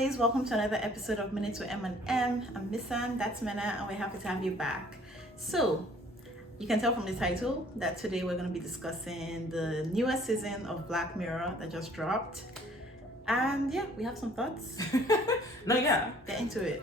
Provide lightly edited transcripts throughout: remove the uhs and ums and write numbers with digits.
guys, welcome to another episode of Minutes with M&M. I'm Missan, that's Mena, and we're happy to have you back. So, you can tell from the title that today we're going to be discussing the newest season of Black Mirror that just dropped. And yeah, we have some thoughts. Get into it.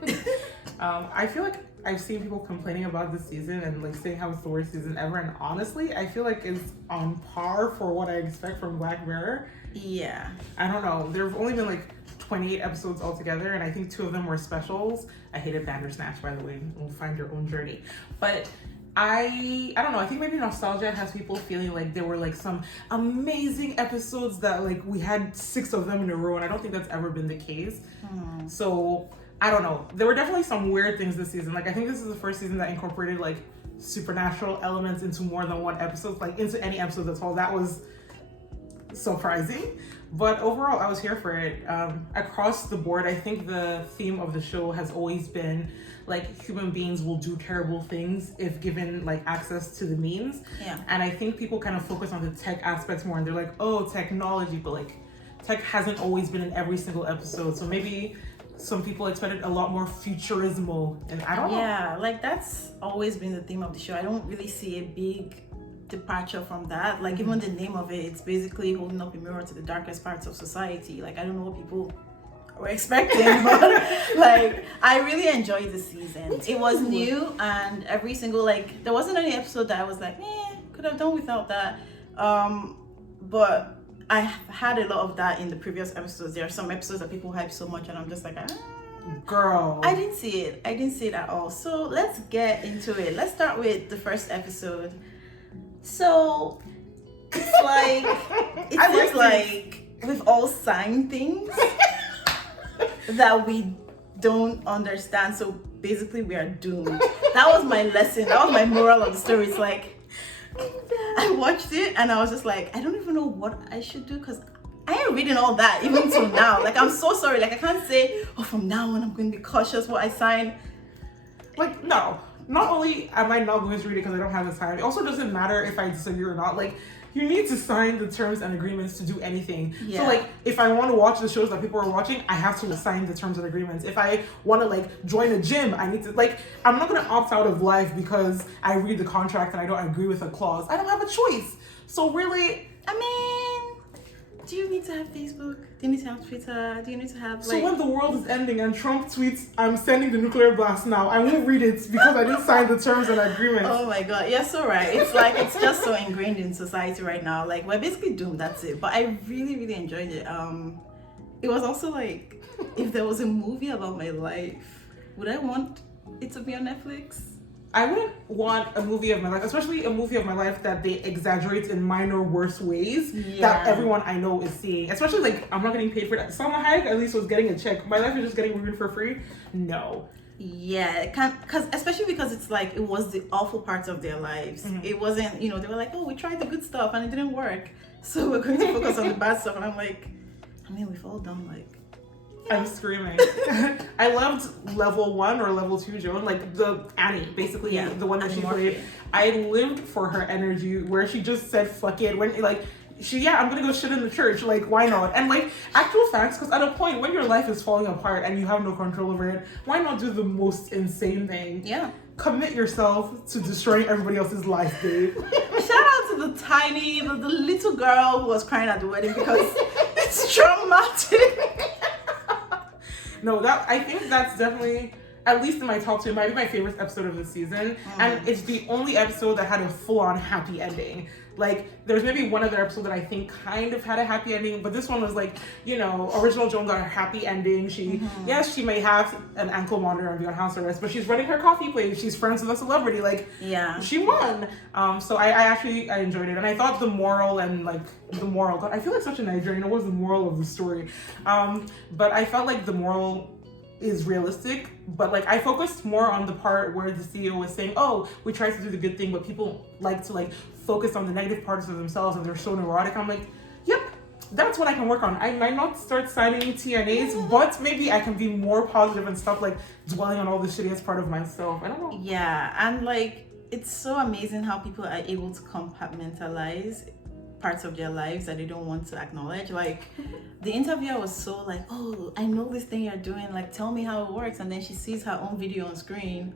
I feel like I've seen people complaining about this season and like saying how it's the worst season ever, and honestly, I feel like it's on par for what I expect from Black Mirror. Yeah. I don't know. There have only been like 28 episodes altogether, and I think 2 of them were specials. I hated Bandersnatch, by the way. You'll find your own journey. But I don't know. I think maybe nostalgia has people feeling like there were like some amazing episodes that like we had 6 of them in a row, and I don't think that's ever been the case. So I don't know. There were definitely some weird things this season. Like I think this is the first season that incorporated like supernatural elements into more than one episode, like into any episode at all. That was surprising, but overall I was here for it. Across the board, I think the theme of the show has always been like human beings will do terrible things if given like access to the means. And I think people kind of focus on the tech aspects more, and they're like, oh, technology, but like tech hasn't always been in every single episode, so maybe some people expected a lot more futurismo, and I don't know. Yeah, like that's always been the theme of the show. I don't really see a big departure from that. Like even the name of it, it's basically holding up a mirror to the darkest parts of society. Like I don't know what people were expecting, but like I really enjoyed the season. It was new, and every single like there wasn't any episode that I was like, could have done without that. But I had a lot of that in the previous episodes. There are some episodes that people hype so much, and I'm just like, girl, I didn't see it at all. So let's get into it. Let's start with the first episode. So it's like it seems like we've all signed things that we don't understand. So basically we are doomed. That was my lesson. That was my moral of the story. It's like I watched it and I was just like, I don't even know what I should do, because I ain't reading all that even till now. Like I'm so sorry. Like I can't say, from now on I'm going to be cautious what I sign. Like no. Not only am I not going to read it because I don't have the time, it also doesn't matter if I disagree or not. Like, you need to sign the terms and agreements to do anything. So, like, if I want to watch the shows that people are watching, I have to sign the terms and agreements. If I want to, like, join a gym, I need to, like, I'm not going to opt out of life because I read the contract and I don't agree with a clause. I don't have a choice. So, really, do you need to have Facebook? Do you need to have Twitter? Do you need to have So when the world is ending and Trump tweets, I'm sending the nuclear blast now, I won't read it because I didn't sign the terms and agreements. Oh my god, you're so right. It's like, it's just so ingrained in society right now. Like, we're basically doomed, that's it. But I really, really enjoyed it. It was also like, if there was a movie about my life, would I want it to be on Netflix? I wouldn't want a movie of my life, especially a movie of my life that they exaggerate in minor, worse ways that everyone I know is seeing. Especially like, I'm not getting paid for that. Salma Hayek at least was getting a check. My life is just getting ruined for free. No. Yeah, especially because it's like, it was the awful parts of their lives. It wasn't, they were like, we tried the good stuff and it didn't work, so we're going to focus on the bad stuff. And I'm like, we've all done like, I'm screaming. I loved level 1 or level 2 Joan, like the Annie, basically the one that she played. I lived for her energy where she just said fuck it when like I'm gonna go shit in the church, like why not? And like actual facts, because at a point when your life is falling apart and you have no control over it, why not do the most insane thing? Commit yourself to destroying everybody else's life, babe. Shout out to the little girl who was crying at the wedding because it's traumatic. No, I think that's definitely, at least in my top 2, might be my favorite episode of the season. And it's the only episode that had a full-on happy ending. Like, there's maybe one other episode that I think kind of had a happy ending, but this one was like, original Joan got a happy ending. She, yes, she may have an ankle monitor and be on house arrest, but she's running her coffee place. She's friends with a celebrity. Like, she won. So I enjoyed it. And I thought the moral, God, I feel like such a Nigerian. It was the moral of the story. But I felt like the moral is realistic, but like I focused more on the part where the CEO was saying, we tried to do the good thing, but people like to like focus on the negative parts of themselves and they're so neurotic. I'm like, yep, that's what I can work on. I might not start signing TNAs, but maybe I can be more positive and stuff, like dwelling on all the shittiest part of myself. I don't know. Yeah, and like it's so amazing how people are able to compartmentalize parts of their lives that they don't want to acknowledge. Like, the interviewer was so like, oh, I know this thing you're doing, like, tell me how it works. And then she sees her own video on screen,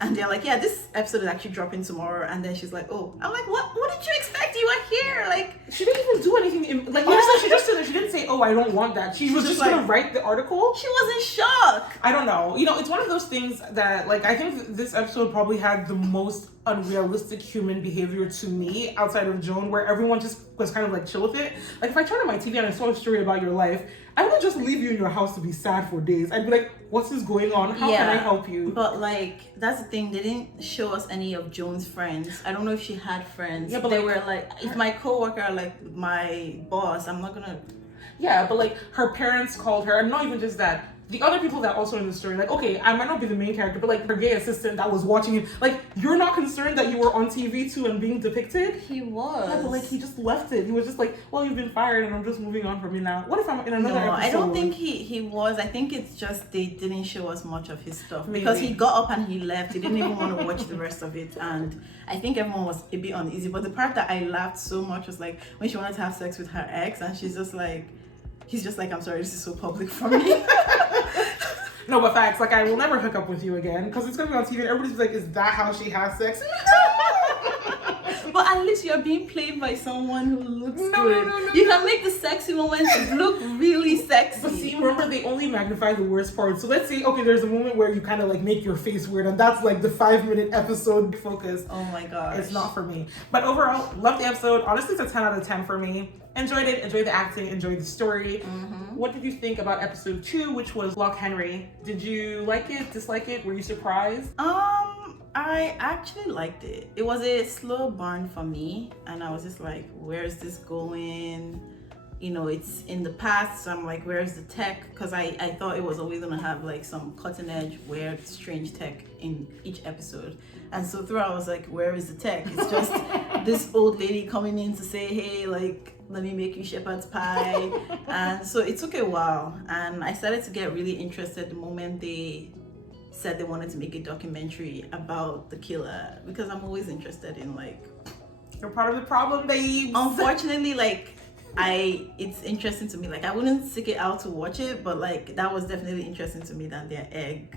and they're like, yeah, this episode is actually dropping tomorrow. And then she's like, oh, I'm like, what did you expect? You were here. Like, she didn't even do anything. Like, honestly, she just said, she didn't say, oh, I don't want that. She was just like, gonna write the article. She was in shock. I don't know. You know, it's one of those things that, like, I think this episode probably had the most unrealistic human behavior to me outside of Joan, where everyone just was kind of like chill with it. Like, if I turned on my TV and I saw a story about your life, I wouldn't just leave you in your house to be sad for days. I'd be like, what's this going on? How can I help you? But like, that's the thing, they didn't show us any of Joan's friends. I don't know if she had friends. Yeah, but they like, were like, if my coworker, like my boss, I'm not gonna. Yeah, but like, her parents called her, and not even just that. The other people that also in the story, like, okay, I might not be the main character, but like her gay assistant that was watching it, like, you're not concerned that you were on TV too and being depicted? He was. Yeah, but like, he just left it. He was just like, well, you've been fired and I'm just moving on from you now. What if I'm in another episode? I don't think he was. I think it's just they didn't show us much of his stuff. Maybe. Because he got up and he left. He didn't even want to watch the rest of it. And I think everyone was a bit uneasy. But the part that I laughed so much was like when she wanted to have sex with her ex and she's just like, he's just like, I'm sorry, this is so public for me. No, but facts, like, I will never hook up with you again because it's gonna be on TV and everybody's like, is that how she has sex? But at least you're being played by someone who looks good. No. You can make the sexy moments look really sexy. But see, remember, they only magnify the worst parts. So let's say, okay, there's a moment where you kind of like make your face weird, and that's like the 5-minute episode focus. Oh my gosh. It's not for me. But overall, loved the episode. Honestly, it's a 10 out of 10 for me. Enjoyed it, enjoyed the acting, enjoyed the story. Mm-hmm. What did you think about episode 2, which was Loch Henry? Did you like it, dislike it? Were you surprised? I actually liked it. It was a slow burn for me, and I was just like, where's this going? You know, it's in the past, so I'm like, where's the tech? Because I thought it was always gonna have like some cutting edge, weird, strange tech in each episode. And so throughout I was like, where is the tech? It's just this old lady coming in to say, hey, like, let me make you shepherd's pie. And so it took a while, and I started to get really interested the moment they said they wanted to make a documentary about the killer, because I'm always interested in like, you're part of the problem, babe. Unfortunately, like, it's interesting to me. Like, I wouldn't seek it out to watch it, but like that was definitely interesting to me than their egg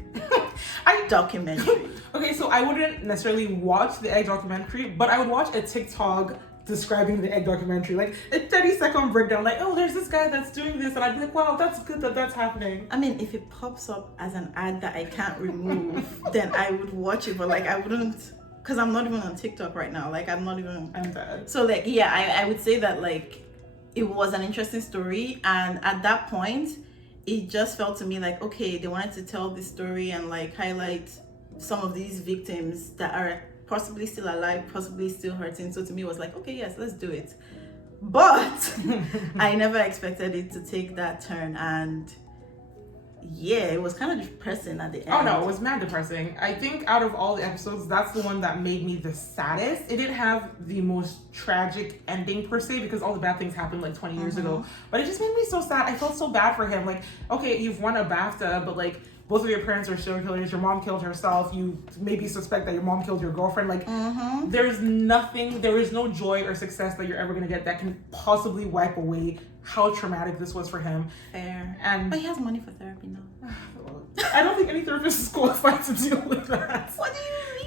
documentary. Okay, so I wouldn't necessarily watch the egg documentary, but I would watch a TikTok describing the egg documentary, like a 30-second breakdown, like, oh, there's this guy that's doing this, and I'd be like, wow, that's good that that's happening. I mean, if it pops up as an ad that I can't remove, then I would watch it, but like I wouldn't, because I'm not even on TikTok right now. Like, I'm bad. So like, yeah, I would say that like it was an interesting story, and at that point it just felt to me like, okay, they wanted to tell this story and like highlight some of these victims that are possibly still alive, possibly still hurting. So to me it was like, okay, yes, let's do it. But I never expected it to take that turn, and yeah, it was kind of depressing at the end. Oh no, it was mad depressing. I think out of all the episodes, that's the one that made me the saddest. It didn't have the most tragic ending per se, because all the bad things happened like 20 years ago. But it just made me so sad. I felt so bad for him. Like, okay, you've won a BAFTA, but like, both of your parents are serial killers. Your mom killed herself. You maybe suspect that your mom killed your girlfriend. Like, there's nothing, there is no joy or success that you're ever gonna get that can possibly wipe away how traumatic this was for him. Fair. And but he has money for therapy now. I don't think any therapist is qualified to deal with that. What do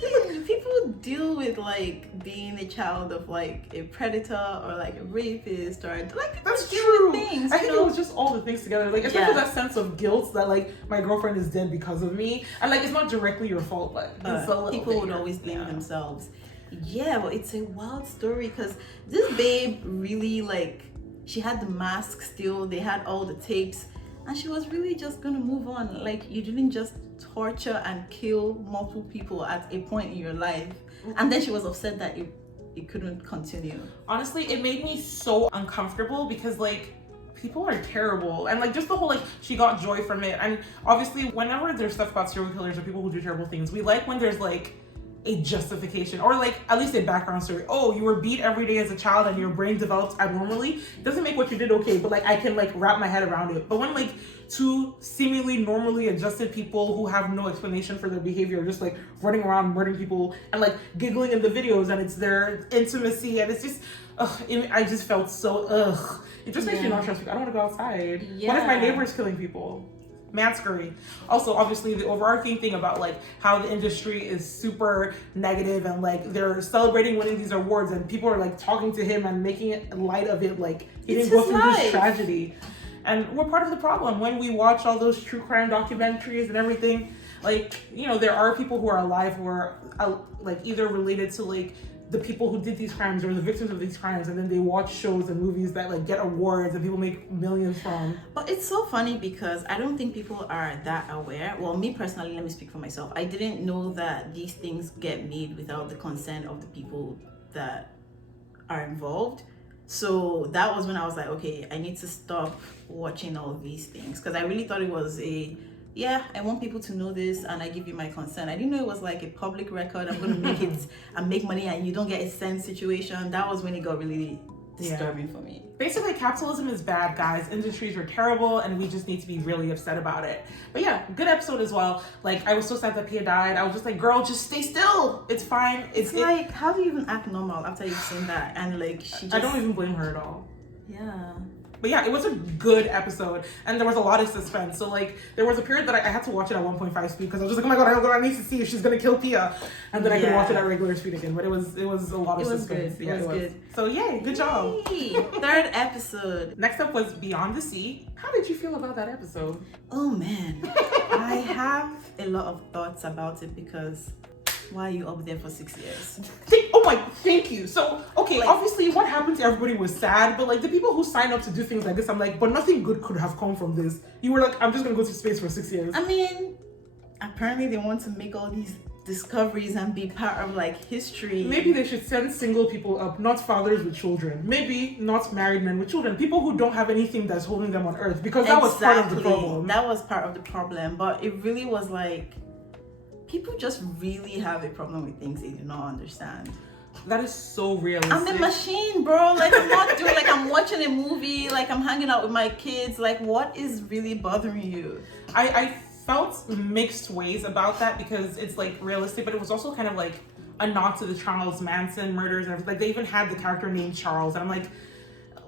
you mean? People deal with like being a child of like a predator or like a rapist or like, that's true. Things, I think it was just all the things together. Like, especially that sense of guilt that like my girlfriend is dead because of me, and like it's not directly your fault, but it's a little people would always blame themselves. Yeah, but it's a wild story because this babe really like, she had the mask still, they had all the tapes, and she was really just gonna move on. Like, you didn't just torture and kill multiple people at a point in your life, and then she was upset that it couldn't continue. Honestly, it made me so uncomfortable because like, people are terrible, and like just the whole like, she got joy from it. And obviously whenever there's stuff about serial killers or people who do terrible things, we like when there's like a justification or like at least a background story. Oh, you were beat every day as a child and your brain developed abnormally. Doesn't make what you did okay, but like I can like wrap my head around it. But when like two seemingly normally adjusted people who have no explanation for their behavior just like running around murdering people and like giggling in the videos and it's their intimacy and it's just I just felt so it just makes me not trust people. I don't want to go outside. What if my neighbor's killing people? Mad scurry. Also, obviously, the overarching thing about like how the industry is super negative and like they're celebrating winning these awards and people are like talking to him and making it light of it like he didn't go through this tragedy. And we're part of the problem when we watch all those true crime documentaries and everything. Like, you know, there are people who are alive who are like either related to like the people who did these crimes or the victims of these crimes, and then they watch shows and movies that like get awards and people make millions from. But it's so funny because I don't think people are that aware. Well, me personally, let me speak for myself. I didn't know that these things get made without the consent of the people that are involved. So that was when I was like, okay, I need to stop watching all these things because I really thought it was I want people to know this and I give you my consent. I didn't know it was like a public record. I'm going to make it and make money and you don't get a cent situation. That was when it got really disturbing for me. Basically, capitalism is bad, guys. Industries are terrible and we just need to be really upset about it. But yeah, good episode as well. Like, I was so sad that Pia died. I was just like, girl, just stay still. It's fine. It's like, how do you even act normal after you've seen that? And like, I don't even blame her at all. Yeah. But yeah, it was a good episode, and there was a lot of suspense. So like, there was a period that I had to watch it at 1.5 speed because I was just like, oh my god, I need to see if she's gonna kill Pia, and then I could watch it at regular speed again. But it was a lot of suspense. Good. It was good. So yay, good job. Third episode. Next up was Beyond the Sea. How did you feel about that episode? Oh man, I have a lot of thoughts about it because. Why are you up there for 6 years? Thank you. So, okay, like, obviously what happened to everybody was sad, but like the people who sign up to do things like this, I'm like, but nothing good could have come from this. You were like, I'm just gonna go to space for 6 years. I mean, apparently they want to make all these discoveries and be part of like history. Maybe they should send single people up, not fathers with children. Maybe not married men with children. People who don't have anything that's holding them on earth, because that was part of the problem. That was part of the problem, but it really was like, people just really have a problem with things they do not understand. That is so realistic. I'm a machine, bro. Like, I'm not doing, like, I'm watching a movie, like, I'm hanging out with my kids. Like, what is really bothering you? I felt mixed ways about that because it's, like, realistic, but it was also kind of, like, a nod to the Charles Manson murders and everything. Like, they even had the character named Charles, and I'm like,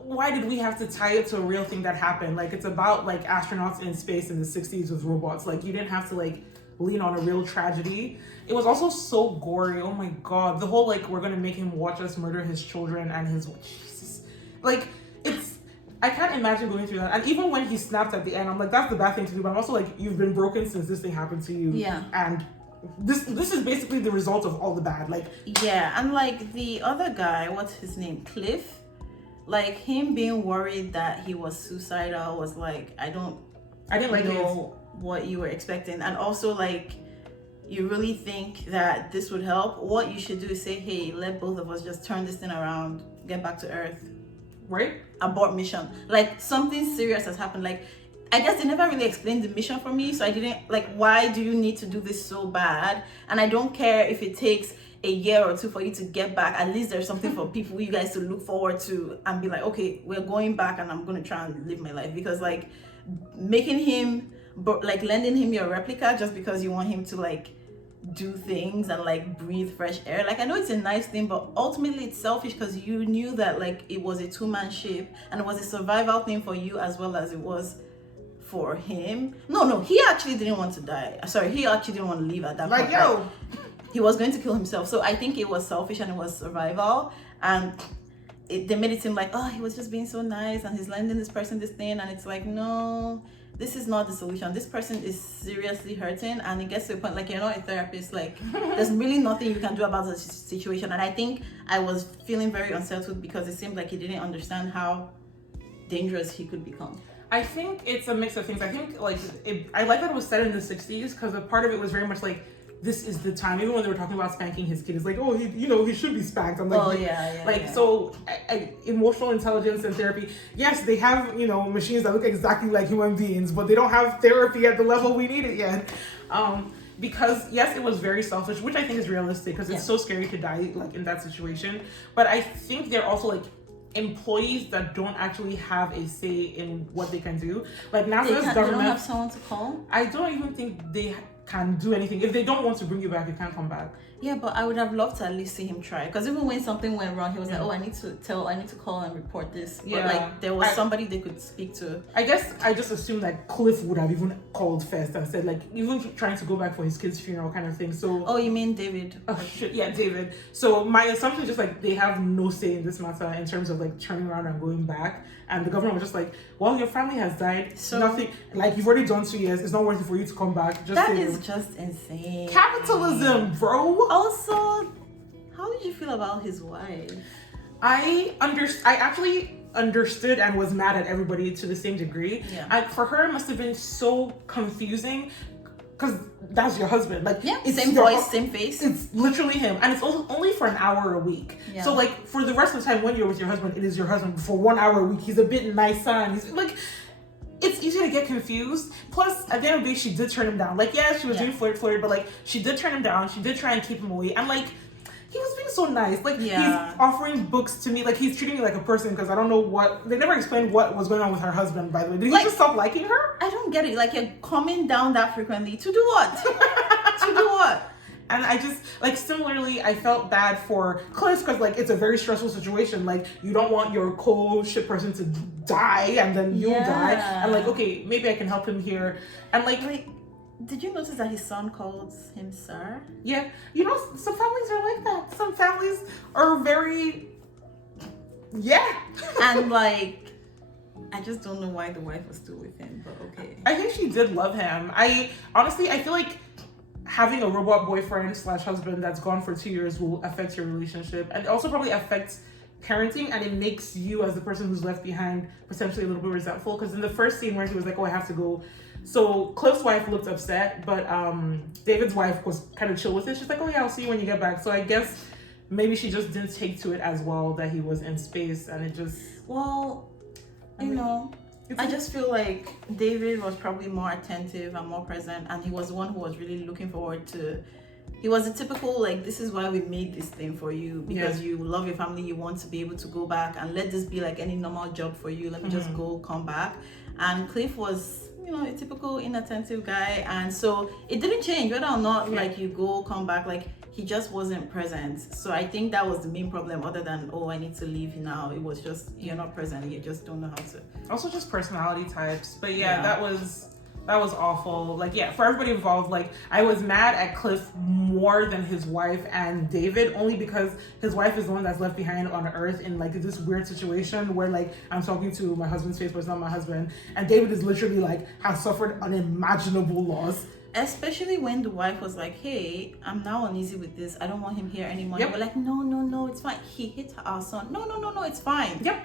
why did we have to tie it to a real thing that happened? Like, it's about, like, astronauts in space in the 60s with robots. Like, you didn't have to, like, lean on a real tragedy. It was also so gory. Oh my god. The whole like we're gonna make him watch us murder his children and his Jesus. Like it's I can't imagine going through that. And even when he snapped at the end, I'm like, that's the bad thing to do. But I'm also like, you've been broken since this thing happened to you. Yeah. And this is basically the result of all the bad. Like yeah, and like the other guy, what's his name? Cliff? Like him being worried that he was suicidal was like I didn't like know what you were expecting. And also like you really think that this would help? What you should do is say, hey, let both of us just turn this thing around, get back to Earth. Right? Abort mission. Like something serious has happened. Like I guess they never really explained the mission for me, so I didn't like why do you need to do this so bad? And I don't care if it takes a year or two for you to get back. At least there's something for people, you guys to look forward to and be like, okay, we're going back and I'm gonna try and live my life. Because like making him like lending him your replica just because you want him to like do things and like breathe fresh air, like I know it's a nice thing, but ultimately it's selfish because you knew that like it was a two-man ship and it was a survival thing for you as well as it was for him. No, he actually didn't want to die. Sorry, he actually didn't want to leave at that point. Yo, he was going to kill himself. So I think it was selfish and it was survival, and they made it seem like, oh, he was just being so nice and he's lending this person this thing, and it's like, no, this is not the solution. This person is seriously hurting, and it gets to a point like you're not a therapist. Like there's really nothing you can do about the situation. And I think I was feeling very unsettled because it seemed like he didn't understand how dangerous he could become. I think it's a mix of things. I think like I like that it was set in the 60s because a part of it was very much like, this is the time. Even when they were talking about spanking his kid, it's like, oh, he should be spanked. I'm like, oh yeah. Like so, emotional intelligence and therapy. Yes, they have machines that look exactly like human beings, but they don't have therapy at the level we need it yet. because yes, it was very selfish, which I think is realistic because it's so scary to die like in that situation. But I think they're also like employees that don't actually have a say in what they can do. Like NASA's government. They don't have someone to call? I don't even think they can do anything. If they don't want to bring you back, you can't come back. Yeah, but I would have loved to at least see him try. Because even when something went wrong, he was like, oh, I need to call and report this. But like, there was somebody they could speak to. I guess I just assumed that Cliff would have even called first and said, like, even trying to go back for his kid's funeral kind of thing. So. Oh, you mean David? Oh, shit. Yeah, David. So my assumption is just like, they have no say in this matter in terms of like turning around and going back. And the government was just like, well, your family has died. So nothing, like, you've already done 2 years. It's not worth it for you to come back. That is just insane. Capitalism, bro. Also, how did you feel about his wife? I actually understood and was mad at everybody to the same degree. Yeah. For her, it must have been so confusing because that's your husband. Like, it's same voice, same face. It's literally him, and it's also only for an hour a week. Yeah. So like for the rest of the time when you're with your husband, it is your husband. For 1 hour a week, he's a bit nicer, and he's like. It's easy to get confused. Plus, at the end of the day, she did turn him down. Like, yeah, she was doing flirt, but like, she did turn him down. She did try and keep him away. And like, he was being so nice. Like, he's offering books to me. Like, he's treating me like a person because I don't know what... They never explained what was going on with her husband, by the way. Did he just stop liking her? I don't get it. Like, you're coming down that frequently. To do what? To do what? And I just, like, similarly, I felt bad for Cliff because, like, it's a very stressful situation. Like, you don't want your co-ship person to die and then you'll die. And, like, okay, maybe I can help him here. And, like... Wait, did you notice that his son calls him sir? Yeah. You know, some families are like that. Some families are very... Yeah. And, like... I just don't know why the wife was still with him, but okay. I think she did love him. Honestly, I feel like having a robot boyfriend / husband that's gone for 2 years will affect your relationship and also probably affects parenting, and it makes you as the person who's left behind potentially a little bit resentful because in the first scene where he was like, oh, I have to go, so Cliff's wife looked upset, but David's wife was kind of chill with it. She's like, oh yeah, I'll see you when you get back. So I guess maybe she just didn't take to it as well that he was in space, and it just I just feel like David was probably more attentive and more present, and he was the one who was really looking forward to. He was a typical, like, this is why we made this thing for you, because you love your family, you want to be able to go back and let this be like any normal job for you. Let me just go, come back. And Cliff was, a typical inattentive guy, and so it didn't change whether or not like you go, come back, like he just wasn't present. So I think that was the main problem, other than, oh, I need to leave now. It was just, you're not present, you just don't know how to. Also just personality types. But that was awful. Like, for everybody involved, like, I was mad at Cliff more than his wife and David, only because his wife is the one that's left behind on Earth in, like, this weird situation where, like, I'm talking to my husband's face, but it's not my husband. And David is literally, like, has suffered unimaginable loss. Especially when the wife was like, hey, I'm now uneasy with this. I don't want him here anymore. Yep. We're like, no, it's fine. He hit our son. No, it's fine. Yep.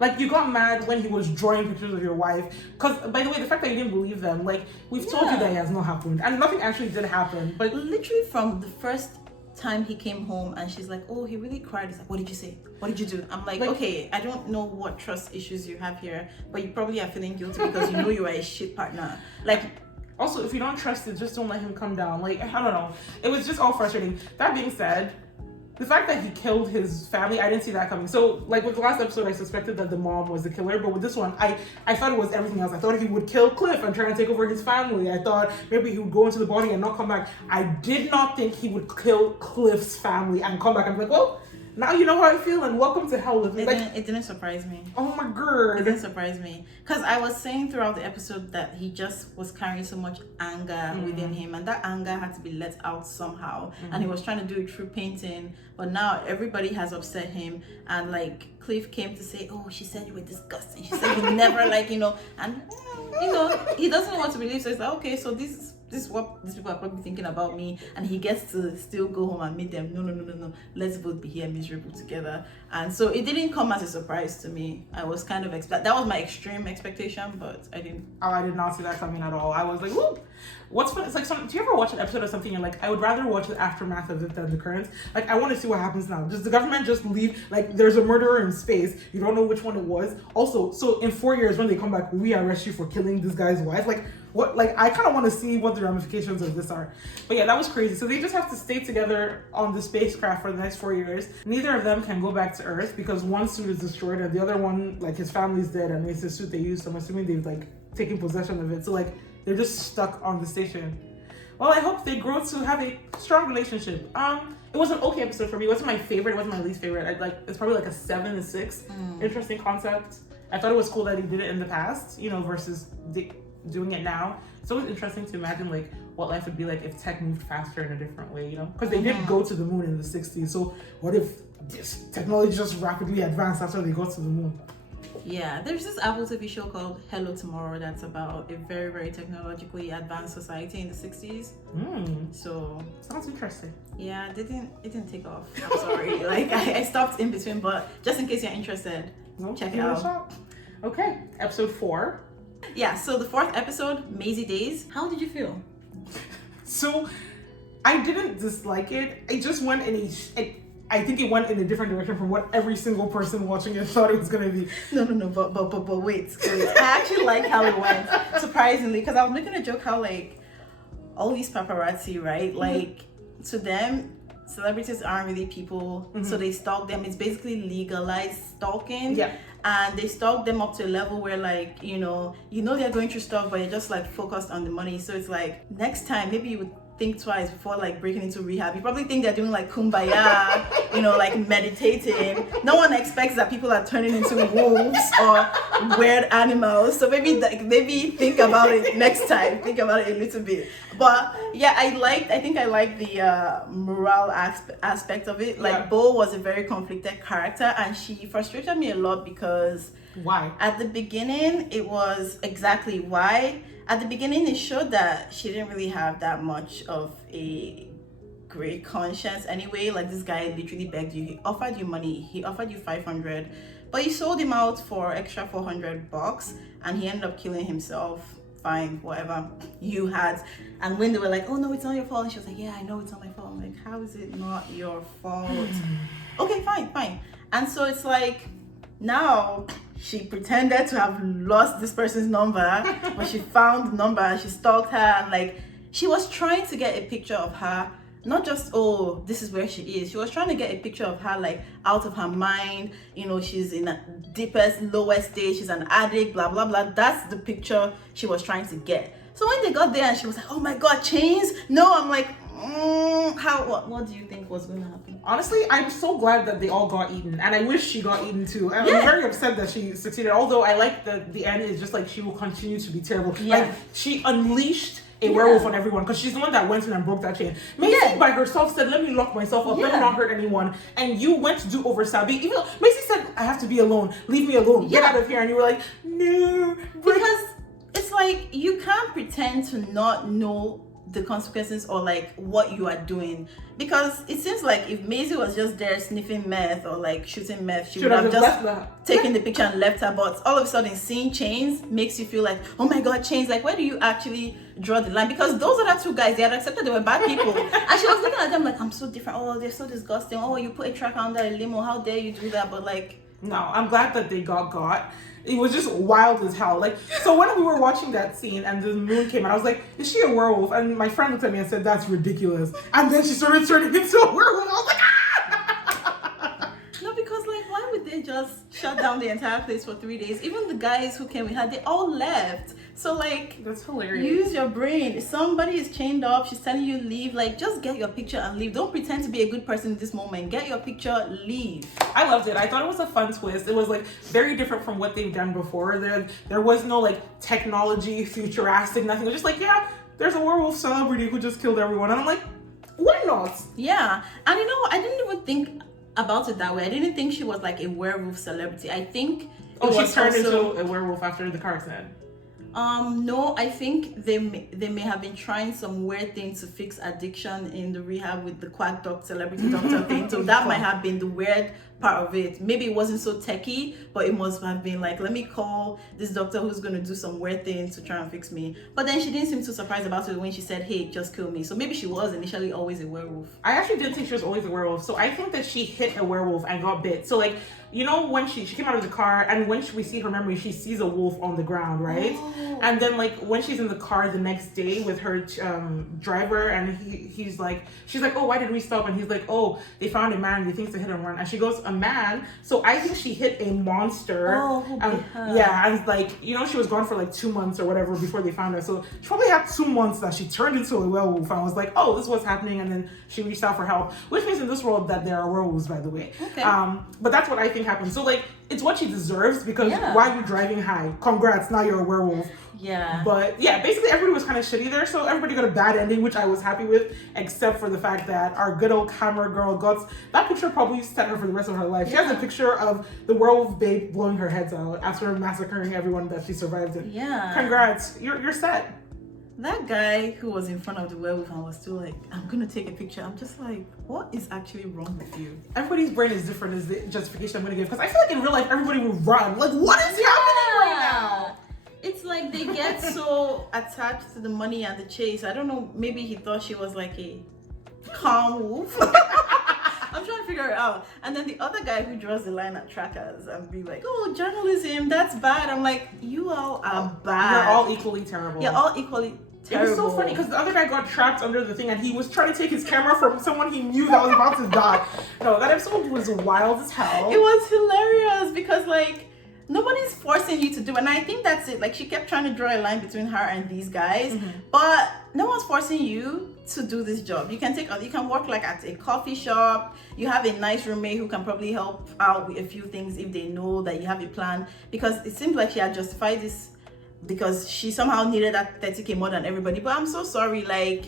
Like, you got mad when he was drawing pictures of your wife. Because, by the way, the fact that you didn't believe them, like, we've told you that it has not happened. And nothing actually did happen. But literally from the first time he came home and she's like, oh, he really cried. He's like, what did you say? What did you do? I'm like, okay, I don't know what trust issues you have here, but you probably are feeling guilty because you know you are a shit partner. Like, also, if you don't trust it, just don't let him come down. Like, I don't know. It was just all frustrating. That being said, the fact that he killed his family, I didn't see that coming. So, like, with the last episode, I suspected that the mom was the killer. But with this one, I thought it was everything else. I thought he would kill Cliff and try to take over his family. I thought maybe he would go into the body and not come back. I did not think he would kill Cliff's family and come back and be like, well, now you know how I feel and welcome to hell with me. It didn't surprise me. Oh my god. It didn't surprise me. Because I was saying throughout the episode that he just was carrying so much anger within him, and that anger had to be let out somehow. And he was trying to do it through painting, but now everybody has upset him. And like Cliff came to say, oh, she said you were disgusting. She said you never and he doesn't want to believe. So it's like, okay, so this is what these people are probably thinking about me, and he gets to still go home and meet them. No, let's both be here miserable together. And so it didn't come as a surprise to me. I was kind of that was my extreme expectation, but I didn't. Oh, I did not see that coming at all. I was like, whoa. What's fun? It's like, do you ever watch an episode of something and like, I would rather watch the aftermath of it than the current? Like, I want to see what happens now. Does the government just leave? Like, there's a murderer in space. You don't know which one it was. Also, so in 4 years when they come back, we arrest you for killing this guy's wife. Like, what, like, I kind of want to see what the ramifications of this are. But yeah, that was crazy. So they just have to stay together on the spacecraft for the next 4 years. Neither of them can go back to Earth because one suit is destroyed and the other one, like, his family's dead and it's the suit they used. So I'm assuming they've, like, taken possession of it. So, like, they're just stuck on the station. Well, I hope they grow to have a strong relationship. It was an okay episode for me. It wasn't my favorite. It wasn't my least favorite. It's probably like a 7 to 6. Interesting concept. I thought it was cool that he did it in the past, you know, versus doing it now. It's always interesting to imagine like what life would be like if tech moved faster in a different way, you know? Because they did go to the moon in the 60s. So what if this technology just rapidly advanced after they got to the moon? Yeah, there's this Apple TV show called Hello Tomorrow that's about a very, very technologically advanced society in the 60s. So sounds interesting. Yeah, it didn't take off. I'm sorry. Like I stopped in between, but just in case you're interested, check it out. Okay, episode 4. Yeah, so the 4th episode, Mazey Days. How did you feel? So I didn't dislike it. It just went in I think it went in a different direction from what every single person watching it thought it was gonna be. No, but wait. I actually like how it went, surprisingly, because I was making a joke how like all these paparazzi, right? Like to them, celebrities aren't really people, so they stalk them. It's basically legalized stalking. Yeah. And they stalk them up to a level where like, you know they're going through stuff, but you're just like focused on the money. So it's like next time maybe you would think twice before like breaking into rehab. You probably think they're doing like kumbaya, like meditating. No one expects that people are turning into wolves or weird animals. So maybe think about it next time. Think about it a little bit. But yeah, I think I liked the moral aspect of it. Like Bo was a very conflicted character and she frustrated me a lot because why? At the beginning, it was exactly why. At the beginning, it showed that she didn't really have that much of a great conscience anyway. Like this guy literally begged you. He offered you money. He offered you 500, but you sold him out for extra $400 and he ended up killing himself. Fine, whatever you had. And when they were like, oh no, it's not your fault. And she was like, yeah, I know it's not my fault. I'm like, how is it not your fault? Okay, fine. And so it's like, now she pretended to have lost this person's number, but she found the number and she stalked her and like she was trying to get a picture of her, not just this is where she is. She was trying to get a picture of her like out of her mind, she's in a deepest, lowest stage, she's an addict, blah blah blah. That's the picture she was trying to get. So when they got there and she was like, oh my god, chains? No, I'm like, what do you think was going to happen? Honestly, I'm so glad that they all got eaten, and I wish she got eaten too. I'm very upset that she succeeded, although I like that the end is just like she will continue to be terrible. Like she unleashed a werewolf on everyone because she's the one that went in and broke that chain. Mazey by herself said, let me lock myself up, let me not hurt anyone, and you went to do over Sabi. Even though Mazey said, I have to be alone, leave me alone, get out of here, and you were like, no. Because it's like you can't pretend to not know the consequences or like what you are doing, because it seems like if Mazey was just there sniffing meth or like shooting meth, she would have just taken the picture and left her. But all of a sudden seeing chains makes you feel like, oh my god, chains, like where do you actually draw the line? Because those other two guys, they had accepted they were bad people and she was looking at them like, I'm so different, oh they're so disgusting, oh you put a tracker under a limo, how dare you do that? But like, no, I'm glad that they got. It was just wild as hell. Like, so when we were watching that scene and the moon came out, I was like, is she a werewolf? And my friend looked at me and said, that's ridiculous. And then she started turning into a werewolf. I was like, ah! No, because like, why would they just shut down the entire place for 3 days? Even the guys who came, we had, they all left. So like, that's hilarious. Use your brain. If somebody is chained up, she's telling you leave, like just get your picture and leave. Don't pretend to be a good person in this moment. Get your picture, leave. I loved it. I thought it was a fun twist. It was like very different from what they've done before. There was no like technology, futuristic, nothing. It was just like, yeah, there's a werewolf celebrity who just killed everyone. And I'm like, why not? Yeah. And you know what? I didn't even think about it that way. I didn't think she was like a werewolf celebrity. I think she turned into a werewolf after the car accident. No, I think they may have been trying some weird thing to fix addiction in the rehab with the quack doctor, celebrity doctor thing. So that might have been the weird part of it. Maybe it wasn't so techie, but it must have been like, let me call this doctor who's going to do some weird thing to try and fix me. But then she didn't seem too surprised about it when she said, hey, just kill me. So maybe she was initially always a werewolf. I actually didn't think she was always a werewolf. So I think that she hit a werewolf and got bit. So like, you know, when she came out of the car, and when we see her memory, she sees a wolf on the ground, right? Oh. And then like when she's in the car the next day with her driver, and she's like, oh, why did we stop? And he's like, oh, they found a man, they think it's a hit and run. And she goes, a man? So I think she hit a monster. Yeah, and like, you know, she was gone for like 2 months or whatever before they found her. So she probably had 2 months that she turned into a werewolf and was like, oh, this is what's happening. And then she reached out for help, which means in this world that there are werewolves, by the way. Okay. But that's what I think happened. So like, it's what she deserves, because why are you driving high? Congrats, now you're a werewolf. Yeah. But yeah, basically everybody was kind of shitty there, so everybody got a bad ending, which I was happy with, except for the fact that our good old camera girl got that picture probably set her for the rest of her life. She has a picture of the werewolf babe blowing her heads out after massacring everyone that she survived it. Yeah. Congrats, you're set. That guy who was in front of the werewolf and was still like, I'm gonna take a picture. I'm just like, what is actually wrong with you? Everybody's brain is different, is the justification I'm gonna give, because I feel like in real life everybody would run. Like, what is happening right now? It's like they get so attached to the money and the chase. I don't know, maybe he thought she was like a calm wolf. I'm trying to figure it out. And then the other guy who draws the line at trackers and be like, oh, journalism, that's bad. I'm like, you all are bad. You're all equally terrible. You're all equally terrible. It was so funny because the other guy got trapped under the thing and he was trying to take his camera from someone he knew that was about to die. No, that episode was wild as hell. It was hilarious because like, nobody's forcing you to do, and I think that's it. Like, she kept trying to draw a line between her and these guys, but no one's forcing you to do this job. You can work like at a coffee shop. You have a nice roommate who can probably help out with a few things if they know that you have a plan, because it seems like she had justified this because she somehow needed that 30K more than everybody. But I'm so sorry, like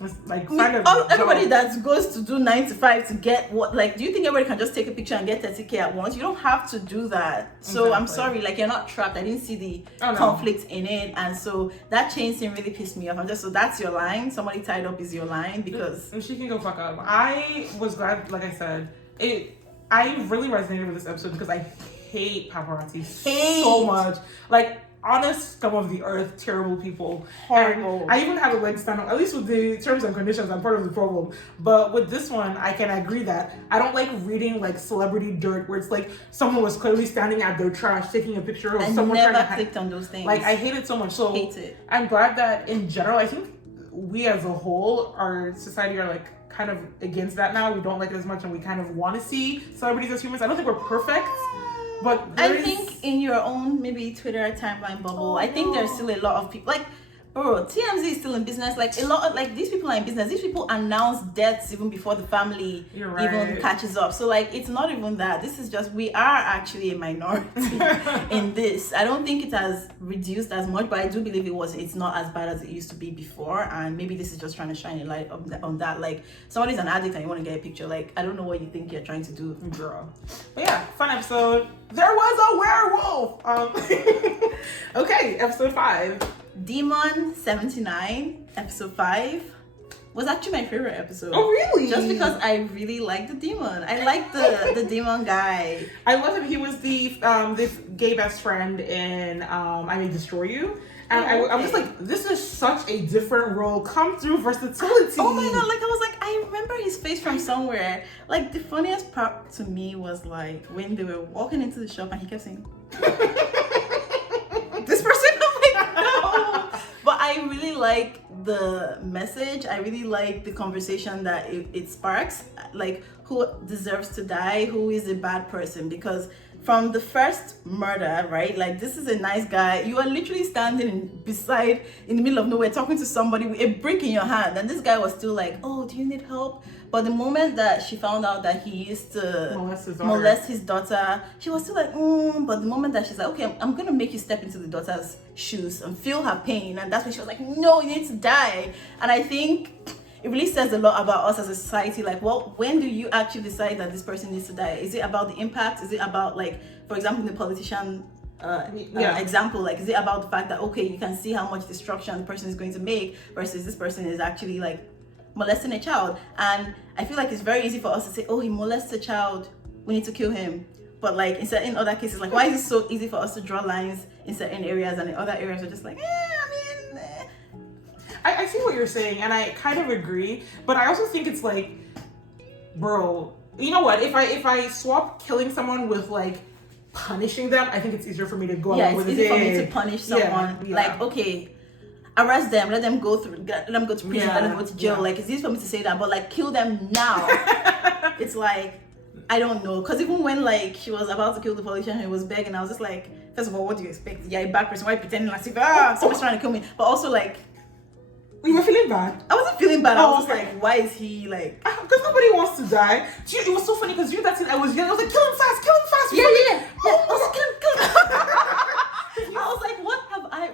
everybody that goes to do 9 to 5 to get what, like, do you think everybody can just take a picture and get 30K at once? You don't have to do that. So exactly. I'm sorry, like, you're not trapped. I didn't see the conflict in it, and so that chain scene really pissed me off. I'm just, so that's your line. Somebody tied up is your line, because she can go fuck up. I was glad, like I said, I really resonated with this episode because I hate paparazzi so much. Like, honest scum of the earth, terrible people. Horrible. And I even have a leg stand on, at least with the terms and conditions, I'm part of the problem. But with this one, I can agree that I don't like reading like celebrity dirt where it's like someone was clearly standing at their trash taking a picture of someone trying to clicked on those things. Like, I hate it so much. So hate it. I'm glad that in general, I think we as a whole, our society are like kind of against that now. We don't like it as much and we kind of want to see celebrities as humans. I don't think we're perfect. But I think in your own maybe Twitter timeline bubble, I think there's still a lot of people like, bro, TMZ is still in business. Like, a lot of, like, these people are in business. These people announce deaths even before the family even catches up. So like, it's not even that. This is just, we are actually a minority in this. I don't think it has reduced as much, but I do believe it's not as bad as it used to be before. And maybe this is just trying to shine a light on that. Like, somebody's an addict and you want to get a picture. Like, I don't know what you think you're trying to do, girl. But yeah, fun episode. There was a werewolf. Okay, episode 5. Demon 79, episode 5 was actually my favorite episode. Oh, really? Just because I really like the demon. I like the demon guy. I love him. He was the gay best friend in I May Destroy You. And I'm just like, this is such a different role. Come through versatility. Oh my god, like, I was like, I remember his face from somewhere. Like, the funniest part to me was like when they were walking into the shop and he kept saying, this person. I'm like, no. But I really like the message. I really like the conversation that it sparks. Like, who deserves to die? Who is a bad person? Because from the first murder, right? Like, this is a nice guy. You are literally standing in the middle of nowhere talking to somebody with a brick in your hand. And this guy was still like, oh, do you need help? But the moment that she found out that he used to molest his daughter, she was still like, But the moment that she's like, okay, I'm going to make you step into the daughter's shoes and feel her pain. And that's when she was like, no, you need to die. And I think it really says a lot about us as a society. Like, well, when do you actually decide that this person needs to die? Is it about the impact? Is it about, like, for example, the politician example, like, is it about the fact that, okay, you can see how much destruction the person is going to make versus this person is actually, like, molesting a child? And I feel like it's very easy for us to say, oh, he molests a child, we need to kill him. But like, in other cases, like, why is it so easy for us to draw lines in certain areas and in other areas we're just like, I see what you're saying, and I kind of agree, but I also think it's like, bro, You know what? If I swap killing someone with like punishing them, I think it's easier for me to go along with it. It's easy for me to punish someone. Yeah. Like, okay, arrest them, let them go to prison, let them go to jail. Yeah. Like, it's easy for me to say that, but like, kill them now. It's like, I don't know. Because even when like she was about to kill the politician, he was begging. I was just like, first of all, what do you expect? You're a bad person. Why are you pretending like someone's trying to kill me? But also like, you were feeling bad? I wasn't feeling bad. I was just like, why is he like? Because nobody wants to die. It was so funny because you know that scene I was yelling. I was like, kill him fast. Yeah. I was like, kill him. I was like,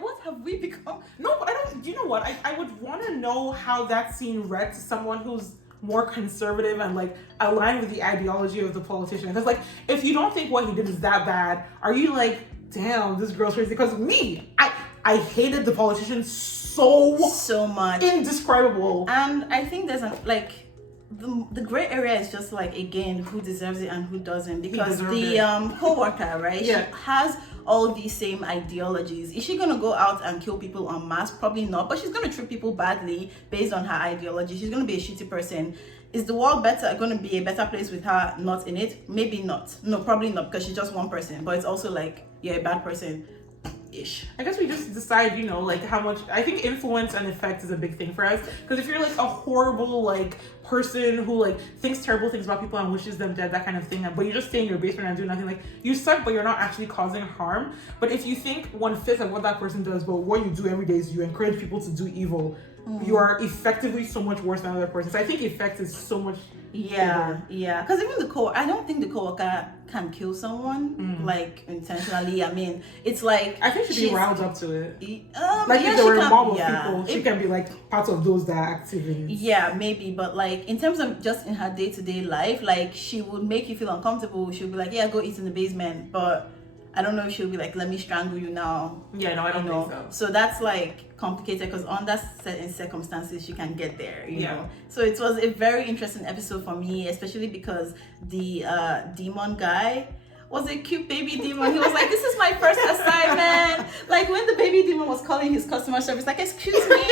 what have we become? No, but I don't. You know what? I would want to know how that scene read to someone who's more conservative and like aligned with the ideology of the politician. Because like, if you don't think what he did is that bad, are you like, damn, this girl's crazy? Because me, I hated the politician so much, indescribable. And I think there's the gray area is just like, again, who deserves it and who doesn't, because the co-worker, right, she has all these same ideologies. Is she gonna go out and kill people en masse? Probably not, but she's gonna treat people badly based on her ideology. She's gonna be a shitty person. Is the world gonna be a better place with her not in it? Maybe not. No, probably not, because she's just one person. But it's also like, you're a bad person ish. I guess we just decide, you know, like how much. I think influence and effect is a big thing for us, because if you're like a horrible like person who like thinks terrible things about people and wishes them dead, that kind of thing, but you just stay in your basement and do nothing, like, you suck, but you're not actually causing harm. But if you think 1/5 of what that person does, but what you do every day is you encourage people to do evil, you are effectively so much worse than other person. So I think effect is so much bigger. Because even I don't think the co-worker can kill someone like intentionally. I mean, it's like, I think she'd be riled up to it. Like, if there were a mob of people, she can be like part of those that are active. Yeah, maybe, but like in terms of just in her day-to-day life, like she would make you feel uncomfortable. She'll be like, yeah, go eat in the basement, but I don't know if she'll be like, let me strangle you now. Yeah, no, I don't think so. So that's like complicated, because under certain circumstances she can get there, you know. So it was a very interesting episode for me, especially because the demon guy was a cute baby demon. He was like, this is my first assignment. Like, when the baby demon was calling his customer service, like, excuse me,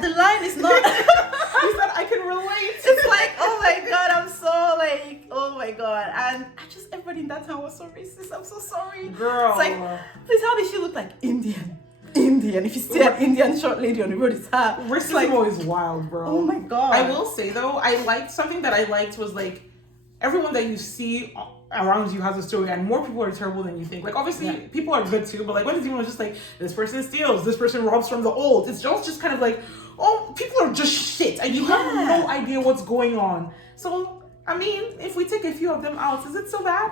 the line is not. He said, I can relate. It's like, oh my god, I'm so like, oh my god. And everybody in that town was so racist. I'm so sorry. Girl. It's like, please, how did she look like Indian? If you see an Indian short lady on the road, it's her. Racism is wild, bro. Oh my god. I will say though, something that I liked was like, everyone that you see around you has a story, and more people are terrible than you think. Like, obviously people are good too, but like when the demon was just like, this person steals, this person robs from the old, it's just kind of like, oh, people are just shit and you have no idea what's going on. So I mean, if we take a few of them out, is it so bad?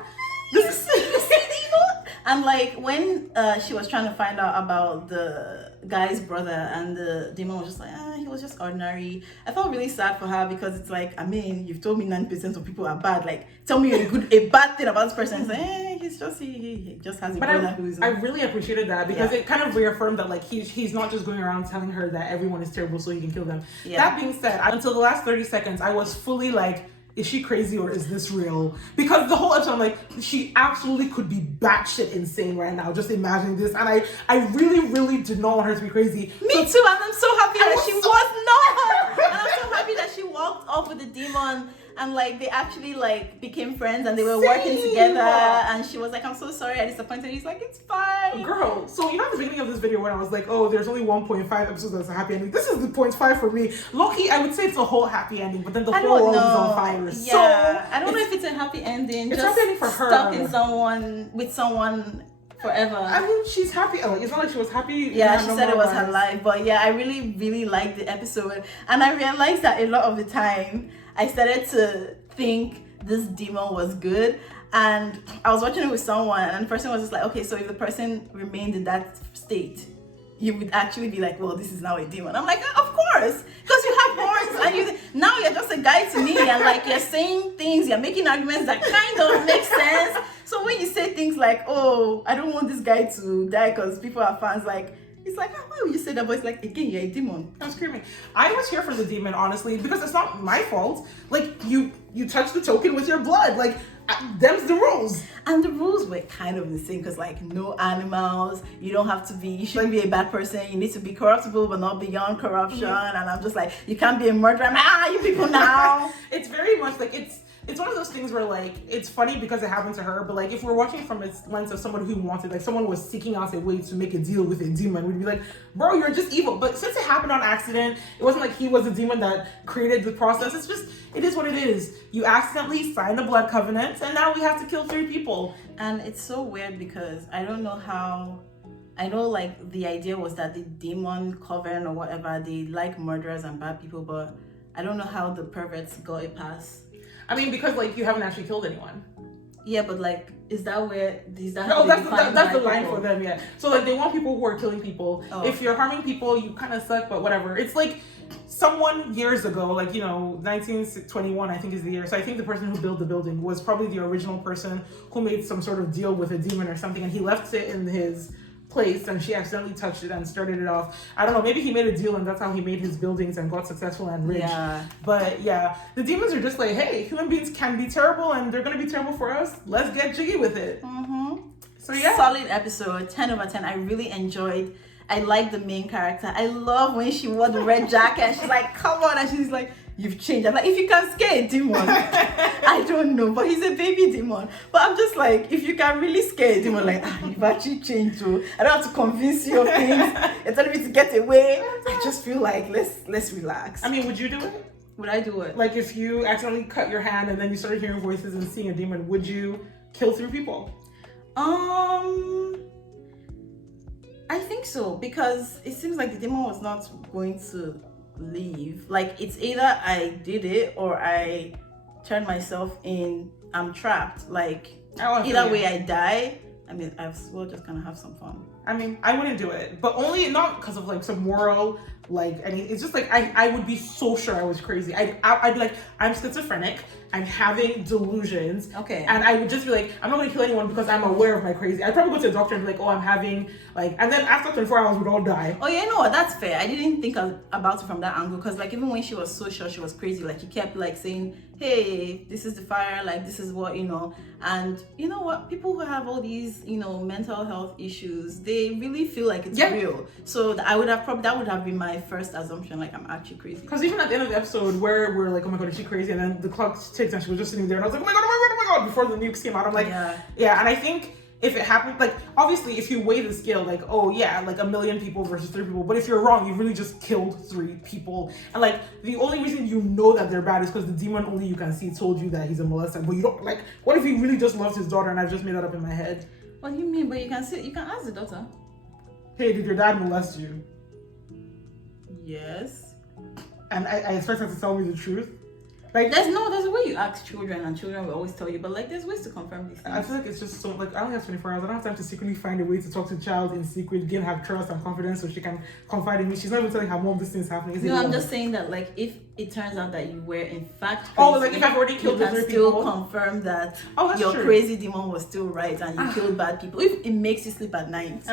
And like when she was trying to find out about the guy's brother, and the demon was just like, he was just ordinary. I felt really sad for her, because it's like, I mean, you've told me 90% of people are bad. Like, tell me a bad thing about this person. It's like, he's just he just has a brother who is. I really appreciated that, because it kind of reaffirmed that like he's not just going around telling her that everyone is terrible so he can kill them. That being said, until the last 30 seconds, I was fully like, is she crazy or is this real? Because the whole episode, I'm like, she absolutely could be batshit insane right now. Just imagining this. And I really, really did not want her to be crazy. Me too, and I'm so happy that she was not. And I'm so happy that she walked off with the demon, and like they actually like became friends, and they were working together. And she was like, I'm so sorry I disappointed you. He's like, it's fine. Girl, so you know at the beginning of this video when I was like, oh, there's only 1.5 episodes that's a happy ending. This is the 0.5 for me. Low-key, I would say it's a whole happy ending, but then the whole world is on fire. Yeah, so I don't know if it's a happy ending. It's just happy ending for her. Stuck with someone forever. I mean, she's happy. Like, it's not like she was happy. Yeah, she said it was her life. But yeah, I really, really liked the episode. And I realized that a lot of the time, I started to think this demon was good. And I was watching it with someone, and the person was just like, okay, so if the person remained in that state, you would actually be like, well, this is now a demon. I'm like, of course, because you have horns, and now you're just a guy to me, and like you're saying things, you're making arguments that kind of make sense. So when you say things like, oh, I don't want this guy to die because people are fans, like, It's like, why would you say that? But it's like, again, you're a demon. I'm screaming. I was here for the demon, honestly, because it's not my fault. Like, you touch the token with your blood. Like, them's the rules. And the rules were kind of insane because, like, no animals. You shouldn't be a bad person. You need to be corruptible, but not beyond corruption. Mm-hmm. And I'm just like, you can't be a murderer. I'm like, you people now. It's very much like, it's one of those things where, like, it's funny because it happened to her, but, like, if we're watching from its lens of someone who wanted, like, someone was seeking out a way to make a deal with a demon, we'd be like, bro, you're just evil. But since it happened on accident, it wasn't like he was a demon that created the process. It's just, it is what it is. You accidentally signed a blood covenant, and now we have to kill 3 people. And it's so weird because I don't know how... I know, like, the idea was that the demon coven or whatever, they like murderers and bad people, but I don't know how the perverts got a pass. I mean, because, like, you haven't actually killed anyone. Yeah, but, like, is that No, that's the line for them, yeah. So, like, they want people who are killing people. Oh, if you're harming people, you kind of suck, but whatever. It's like someone years ago, like, 1921, I think is the year. So I think the person who built the building was probably the original person who made some sort of deal with a demon or something, and he left it in his place and she accidentally touched it and started it off. I don't know, maybe he made a deal and that's how he made his buildings and got successful and rich. Yeah. But yeah, the demons are just like, hey, human beings can be terrible and they're gonna be terrible for us. Let's get jiggy with it. Mm-hmm. So yeah. Solid episode, 10 over 10. I really enjoyed. I like the main character. I love when she wore the red jacket and she's like, come on, and she's like, you've changed. I'm like, if you can scare a demon, I don't know, but he's a baby demon. But I'm just like, if you can really scare a demon, like, you've actually changed too. I don't have to convince you of things. You're telling me to get away. I just feel like, let's relax. I mean, would you do it? Would I do it? Like, if you accidentally cut your hand and then you started hearing voices and seeing a demon, would you kill 3 people? I think so, because it seems like the demon was not going to leave. Like, it's either I did it or I turned myself in. I'm trapped. Like, either way I die. I mean, I will just kind of have some fun. I mean, I wouldn't do it, but only not because of like some moral, like, any. It's just like I would be so sure I was crazy. I'd be like, I'm schizophrenic. I'm having delusions. Okay. And I would just be like, I'm not gonna kill anyone because I'm aware of my crazy. I'd probably go to the doctor and be like, oh, I'm having like, and then after 24 hours, we'd all die. Oh yeah, you know what? That's fair. I didn't think about it from that angle because like even when she was so sure she was crazy, like she kept like saying, hey, this is the fire, like this is what, and you know what? People who have all these, mental health issues, they really feel like it's real. So that would have been my first assumption, like I'm actually crazy. Because even at the end of the episode where we're like, oh my god, is she crazy? And then the clock ticked and she was just sitting there and I was like, oh my god, oh my god, oh my god, before the nukes came out. I'm like, yeah. And I think if it happened, like, obviously, if you weigh the scale, like, oh yeah, like 1 million people versus 3 people. But if you're wrong, you really just killed 3 people. And like, the only reason you know that they're bad is because the demon only you can see told you that he's a molester. But you don't, like, what if he really just loves his daughter and I've just made that up in my head? What do you mean? But you can ask the daughter. Hey, did your dad molest you? Yes. And I expect her to tell me the truth. Like, there's a way you ask children and children will always tell you, but like there's ways to confirm these things. I feel like it's just so, like, I only have 24 hours. I don't have time to secretly find a way to talk to the child in secret, gain her trust and confidence so she can confide in me. She's not even telling her mom this thing's happening. No, I'm just saying that like if it turns out that you were in fact crazy, like if I've already killed the 3 people, you can still confirm that your crazy demon was still right and you killed bad people. If it makes you sleep at night.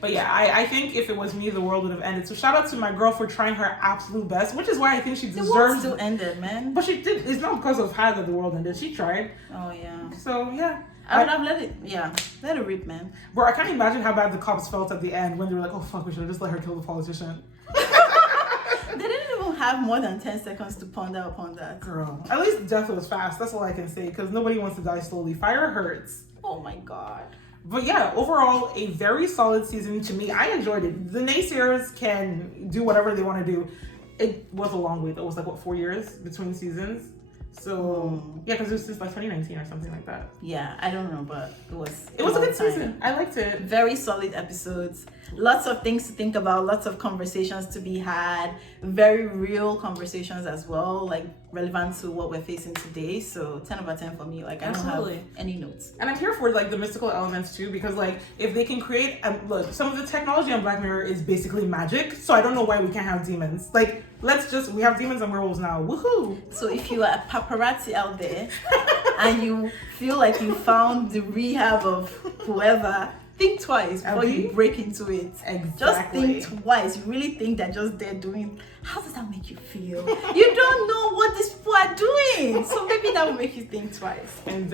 But yeah, I think if it was me, the world would have ended. So shout out to my girl for trying her absolute best, which is why I think she deserves. The world still ended, man. But she did. It's not because of her that the world ended. She tried. Oh yeah. So yeah. I would have let it rip, man. Bro, I can't imagine how bad the cops felt at the end when they were like, oh fuck, we should have just let her kill the politician. They didn't even have more than 10 seconds to ponder upon that. Girl, at least death was fast. That's all I can say because nobody wants to die slowly. Fire hurts. Oh my god. But yeah, overall, a very solid season to me. I enjoyed it. The naysayers can do whatever they want to do. It was a long wait. It was like, 4 years between seasons? So, yeah, because it was just like 2019 or something like that. Yeah, I don't know, but it was a good season. I liked it. Very solid episodes. Lots of things to think about, lots of conversations to be had, very real conversations as well, like relevant to what we're facing today. So 10 over 10 for me. Like, I don't have any notes. And I'm here for like the mystical elements too, because like if they can create, look, some of the technology on BlackMirror is basically magic. So I don't know why we can't have demons. Like, we have demons and werewolves now. Woohoo! So if you are a paparazzi out there and you feel like you found the rehab of whoever, think twice before you break into it. Exactly. Just think twice. You really think they're just there doing, how does that make you feel? You don't know what these people are doing. So maybe that will make you think twice. And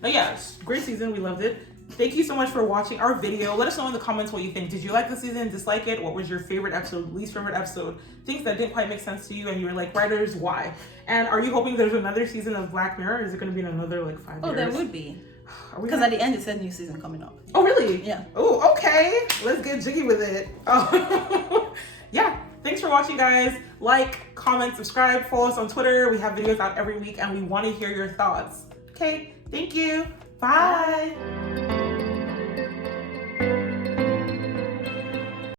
but yeah, great season. We loved it. Thank you so much for watching our video. Let us know in the comments what you think. Did you like the season? Dislike it? What was your favorite episode? Least favorite episode? Things that didn't quite make sense to you and you were like, writers, why? And are you hoping there's another season of Black Mirror? Or is it going to be in another like 5 years? Oh, there would be. Because at the end it said new season coming up. Oh, really? Yeah. Oh, okay. Let's get jiggy with it. Oh. Yeah. Thanks for watching, guys. Like, comment, subscribe, follow us on Twitter. We have videos out every week and we want to hear your thoughts. Okay. Thank you. Bye.